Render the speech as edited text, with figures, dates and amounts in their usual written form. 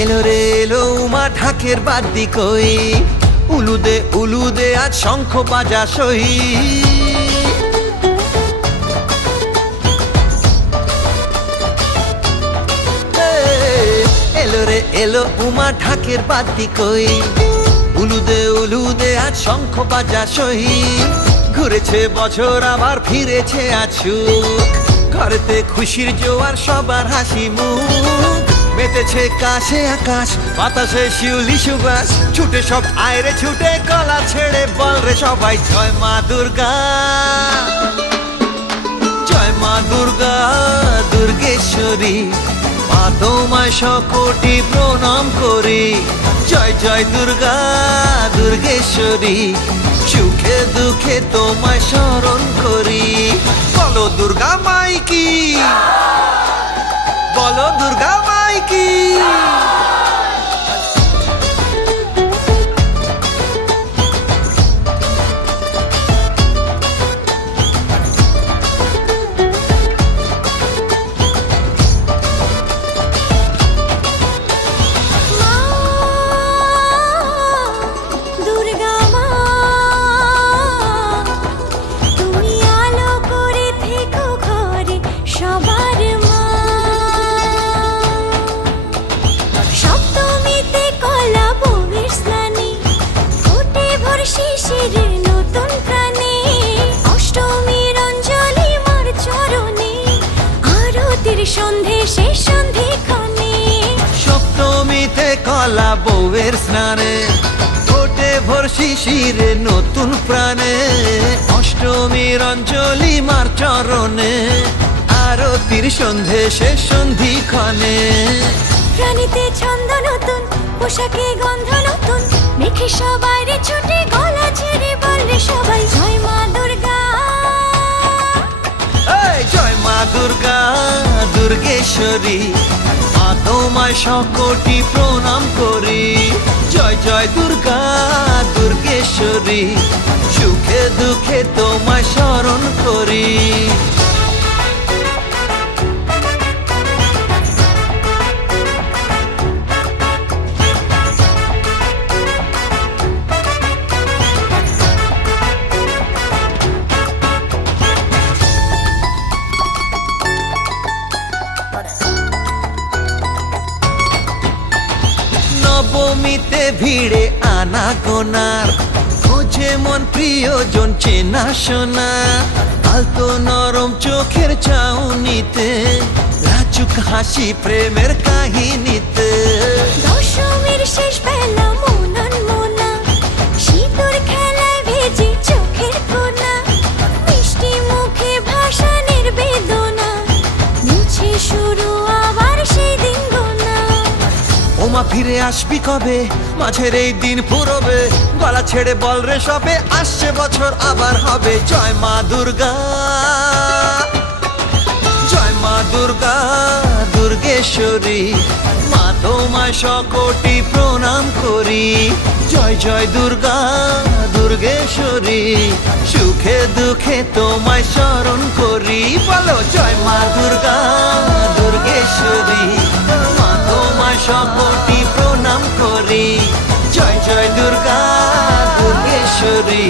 এলো রে এলো উমা ঢাকের বাদ্যি কই, উলুদে উলুদে আজ শঙ্খ বাজা সই। এলো রে এলো উমা ঢাকের বাদ্যি কই, উলুদে উলুদে আজ শঙ্খ বাজা সই। ঘুরেছে বছর আবার ফিরেছে আজ সুখ, ঘরেতে খুশির জোয়ার সবার হাসি মুখ। মেতেছে কাশে আকাশ, বাতাসে শিউলি সুবাস, ছুটে সব আয়রে ছুটে গলা ছেড়ে বল রে সবাই জয় মা দুর্গা, জয় মা দুর্গা দুর্গেশ্বরী। মা তোমায় শতকোটি প্রণাম করি, জয় জয় দুর্গা দুর্গেশ্বরী। সুখে দুঃখে তোমায় স্মরণ করি, বলো দুর্গা মাই কি, বলো দুর্গা মাই কি। সপ্তমীতে কলা বউয়ের স্নানে, ঠোঁটে ভোর শিশিরে নতুন প্রাণে। অষ্টমীর অঞ্জলি মার চরণে, আরতির সন্ধে শেষ সন্ধিক্ষণে। প্রাণীতে ছন্দ নতুন, পোশাকে গন্ধ নতুন, মেখে সবাই রে ছুটে গলা ছেড়ে বললে সবাই জয় মা দুর্গা, জয় মা দুর্গা দুর্গেশ্বরী। মা তোমায় শতকোটি প্রণাম করি, জয় জয় দুর্গা দুর্গেশ্বরী। সুখে দুঃখে তোমায় স্মরণ করি। নবমীতে ভিড়ে আনা গোনার, খোঁজে মন প্রিয়জন চেনা শোনা। আলতো নরম চোখের চাউনিতে, লাজুক হাসি প্রেমের কাহিনীতে। দশমীর শেষ বেলা মনন মোনা, শীতর খেলায় ভেজে চোখের কোনা। মিষ্টি মুখে ভাসানের বেদনা, মুছে শুরু আবার সেই দিন গোনা। ওমা ফিরে আসবি কবে, মাঝের এই দিন ফুরবে, গলা ছেড়ে বল রে সবে আসছে বছর আবার হবে। জয় মা দুর্গা, জয় মা দুর্গা দুর্গেশ্বরী। মা তোমায় শতকোটি প্রণাম করি, জয় জয় দুর্গা দুর্গেশ্বরী। সুখে দুঃখে তোমায় স্মরণ করি, বলো জয় মা দুর্গা দুর্গেশ্বরী। মা তোমায় শতকোটি প্রণাম করি, জয় জয় দুর্গা দুর্গেশ্বরী।